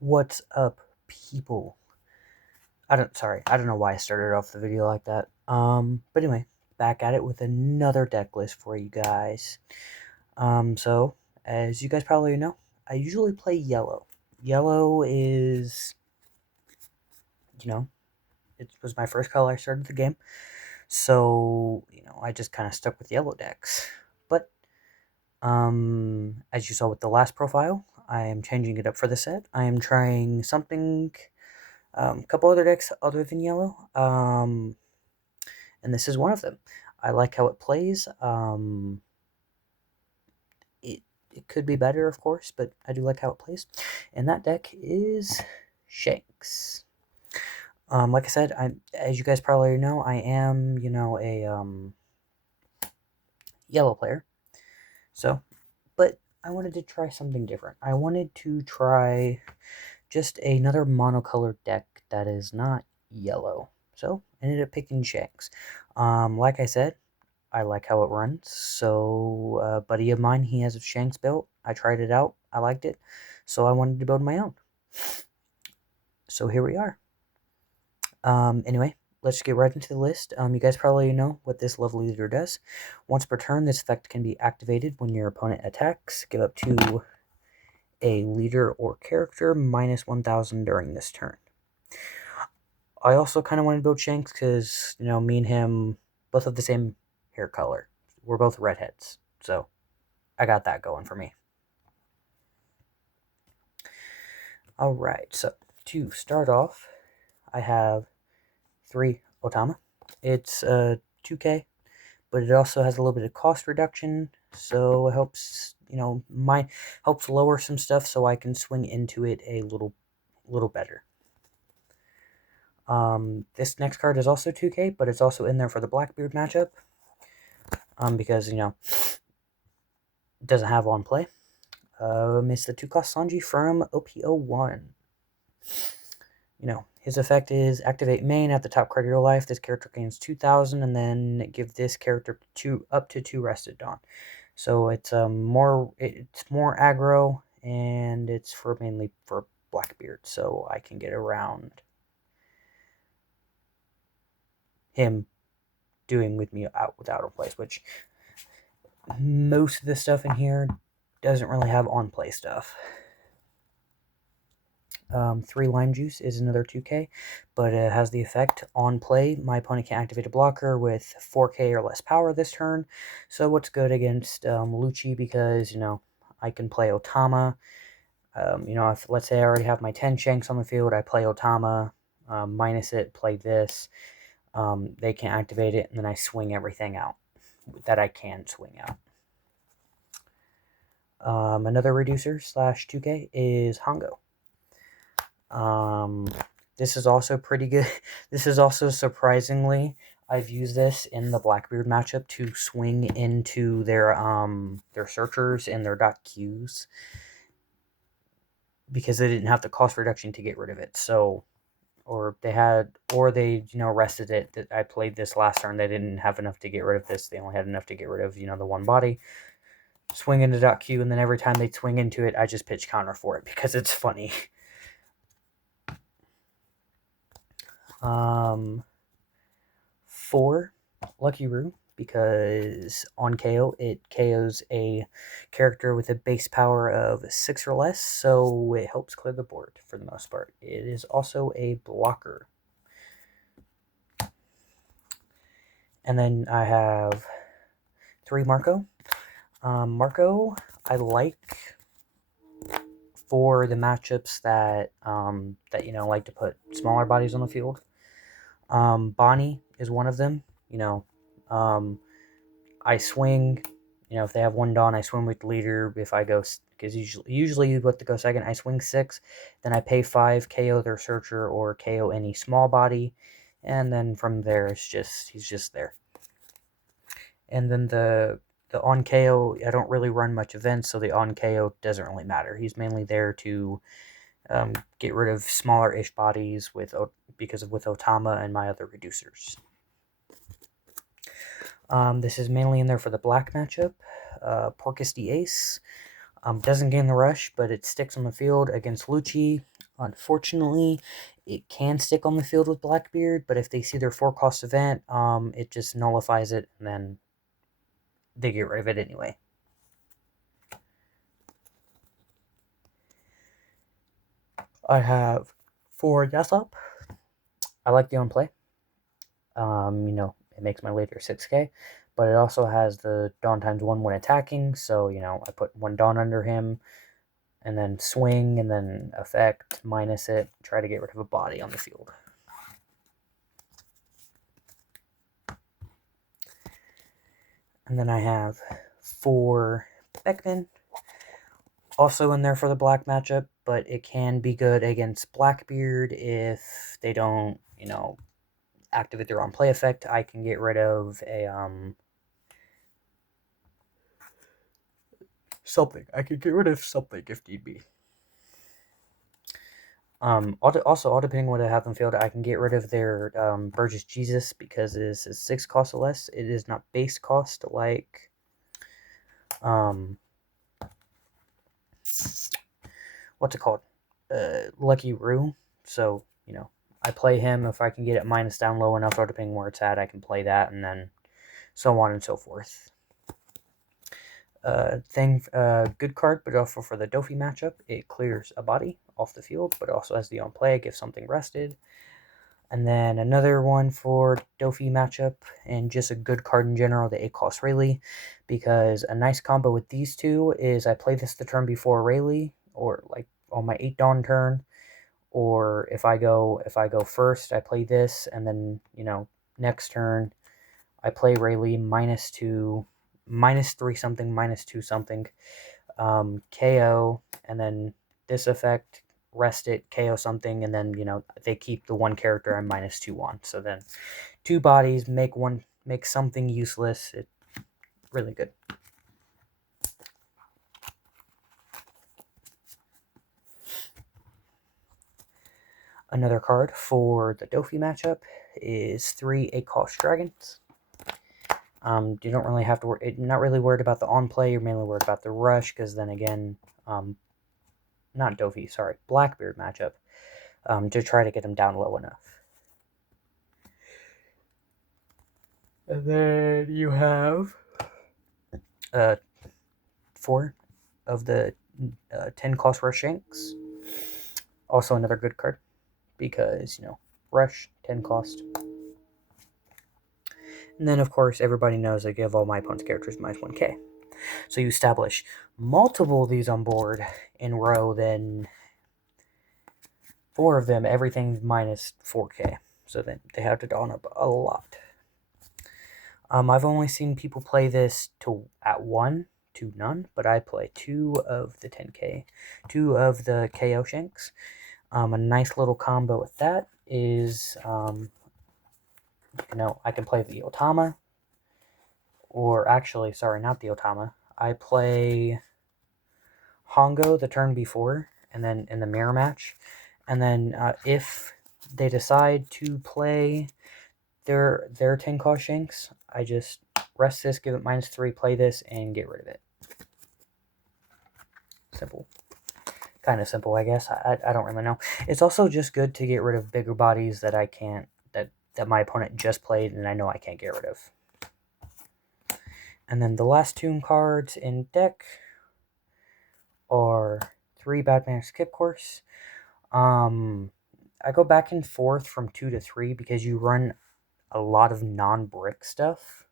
What's up, people? I don't know why I started off the video like that. But anyway, back at it with another deck list for you guys. So as you guys probably know, I usually play yellow. Yellow is, it was my first color I started the game. So, I just kind of stuck with yellow decks. But, as you saw with the last profile, I am changing it up for the set. I am trying something. A couple other decks other than yellow, and this is one of them. I like how it plays. It could be better, of course, but I do like how it plays. And that deck is Shanks. Like I said, as you guys probably know, I am a yellow player. So, but I wanted to try something different. I wanted to try just another monocolored deck that is not yellow. So, I ended up picking Shanks. Like I said, I like how it runs. So, a buddy of mine, he has a Shanks built. I tried it out. I liked it. So, I wanted to build my own. So, here we are. Anyway, let's get right into the list. You guys probably know what this lovely leader does. Once per turn, this effect can be activated when your opponent attacks. Give up to a leader or character minus 1,000 during this turn. I also kind of want to build Shanks because, me and him both have the same hair color. We're both redheads, so I got that going for me. Alright, so to start off, I have 3 Otama. It's 2k, but it also has a little bit of cost reduction, so it helps, helps lower some stuff so I can swing into it a little better. This next card is also 2k, but it's also in there for the Blackbeard matchup. Because, it doesn't have on play. It's the 2-cost Sanji from OP01. His effect is activate main at the top card of your life. This character gains 2,000, and then give this character up to 2 Rested Dawn. So it's more aggro, and it's mainly for Blackbeard, so I can get around him doing with me without a place, which most of the stuff in here doesn't really have on play stuff. 3 Lime Juice is another 2k, but it has the effect on play. My opponent can activate a blocker with 4k or less power this turn. So what's good against Lucci because, I can play Otama. If let's say I already have my 10 Shanks on the field, I play Otama, minus it, play this. They can activate it, and then I swing everything out that I can swing out. Another reducer / 2k is Hongo. This is also pretty good. This is also surprisingly, I've used this in the Blackbeard matchup to swing into their searchers and their .qs because they didn't have the cost reduction to get rid of it. So, or they rested it. That I played this last turn. They didn't have enough to get rid of this. They only had enough to get rid of the one body. Swing into .q, and then every time they swing into it, I just pitch counter for it because it's funny. 4 Lucky Roo, because on KO it KOs a character with a base power of 6 or less, so it helps clear the board for the most part. It is also a blocker. And then I have 3 Marco. Marco I like for the matchups that like to put smaller bodies on the field. Bonnie is one of them. I swing. If they have 1 Dawn, I swing with the leader. If I go, because usually with the go second, I swing 6. Then I pay 5, KO their searcher or KO any small body, and then from there he's just there. And then the on KO, I don't really run much events, so the on KO doesn't really matter. He's mainly there to get rid of smaller-ish bodies with Otama and my other reducers. This is mainly in there for the black matchup. Porcus the Ace doesn't gain the rush, but it sticks on the field against Lucci. Unfortunately, it can stick on the field with Blackbeard, but if they see their 4-cost event, it just nullifies it, and then they get rid of it anyway. I have 4 Yesop. I like the on play. It makes my later 6k, but it also has the Dawn times 1 when attacking, so, I put 1 Dawn under him, and then swing, and then effect, minus it, try to get rid of a body on the field. And then I have 4 Beckman, also in there for the black matchup, but it can be good against Blackbeard if they don't, activate their on play effect. I can get rid of a something. I could get rid of something if need be. Also, all depending what I have on field, I can get rid of their Burgess Jesus because it is 6 cost or less. It is not base cost like what's it called? Lucky Roo. So, I play him. If I can get it minus down low enough, or depending where it's at, I can play that, and then so on and so forth. Good card, but also for the Dofi matchup, it clears a body off the field, but also has the on play, gives something rested. And then another one for Dofi matchup, and just a good card in general, the 8-cost Rayleigh, because a nice combo with these two is I play this the turn before Rayleigh, or like on my 8 Dawn turn, or if I go first, I play this, and then next turn I play Rayleigh -2, -3 something, -2 something, KO, and then this effect, rest it, KO something, and then, they keep the one character I'm -2 on. So then 2 bodies, make something useless. It's really good. Another card for the Dofi matchup is 3 8-cost dragons. You don't really have to worry, not really worried about the on play, you're mainly worried about the rush, because then again, not Dofi, sorry, Blackbeard matchup, to try to get him down low enough. And then you have 4 of the 10 cost rush Shanks. Also another good card, because, rush, 10 cost. And then, of course, everybody knows I give all my opponent's characters -1k. So you establish multiple of these on board in row, then 4 of them, everything's -4k. So then they have to dawn up a lot. I've only seen people play this at 1 to none, but I play 2 of the 10k, 2 of the KO Shanks. A nice little combo with that is, I can play the Otama, or actually, sorry, not the Otama. I play Hongo the turn before, and then in the mirror match, and then if they decide to play their 10-cost Shanks, I just rest this, give it -3, play this, and get rid of it. Simple. Kind of simple, I guess. I don't really know. It's also just good to get rid of bigger bodies that I can't, that my opponent just played and I know I can't get rid of. And then the last 2 cards in deck are 3 Batman Skip Course. I go back and forth from 2 to 3 because you run a lot of non-brick stuff.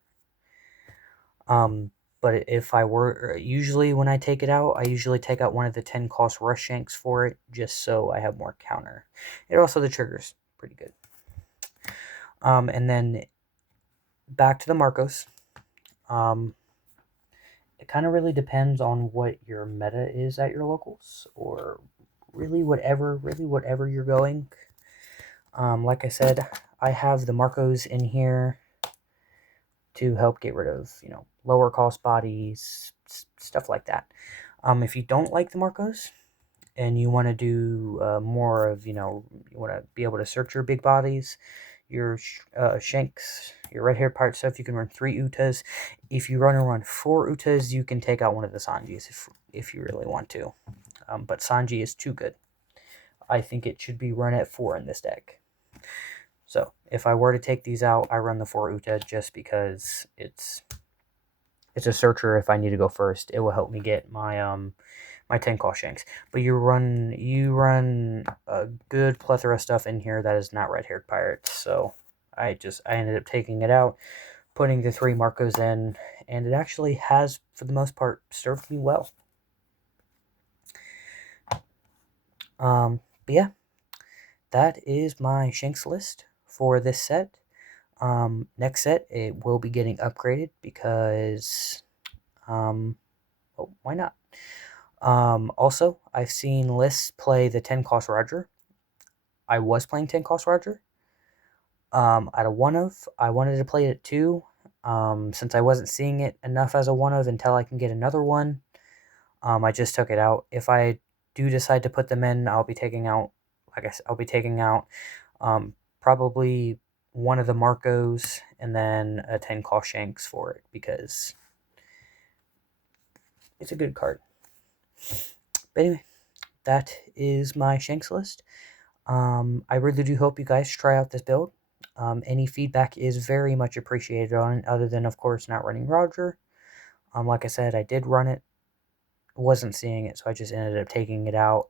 But if I were, usually when I take it out, I usually take out one of the 10-cost rush Shanks for it, just so I have more counter. It also, the trigger's pretty good. And then back to the Marcos. It kind of really depends on what your meta is at your locals, or really whatever you're going. Like I said, I have the Marcos in here to help get rid of, lower cost bodies, stuff like that. If you don't like the Marcos and you want to do more of, you want to be able to search your big bodies, your Shanks, your red-haired pirate stuff, you can run 3 Utas. If you run 4 Utas, you can take out one of the Sanjis if you really want to. But Sanji is too good. I think it should be run at 4 in this deck. So if I were to take these out, I run the 4 Uta just because it's a searcher. If I need to go first, it will help me get my 10 cost Shanks. But you run a good plethora of stuff in here that is not red-haired pirates. So I ended up taking it out, putting the 3 Marcos in, and it actually has, for the most part, served me well. But yeah, that is my Shanks list for this set. Next set, it will be getting upgraded because, well, why not? Also, I've seen lists play the 10 cost Roger. I was playing 10 cost Roger. At a 1-of, I wanted to play it too. Since I wasn't seeing it enough as a 1-of until I can get another one, I just took it out. If I do decide to put them in, I'll be taking out, like I said, I'll be taking out probably one of the Marcos and then a 10 cost Shanks for it because it's a good card. But anyway, that is my Shanks list. I really do hope you guys try out this build. Any feedback is very much appreciated on it, other than, of course, not running Roger. Like I said, I did run it, wasn't seeing it, so I just ended up taking it out,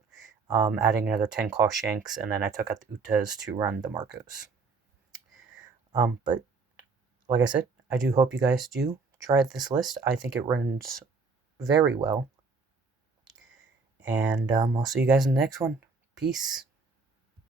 adding another 10 cost Shanks, and then I took out the Utas to run the Marcos. But like I said, I do hope you guys do try this list. I think it runs very well. And I'll see you guys in the next one. Peace.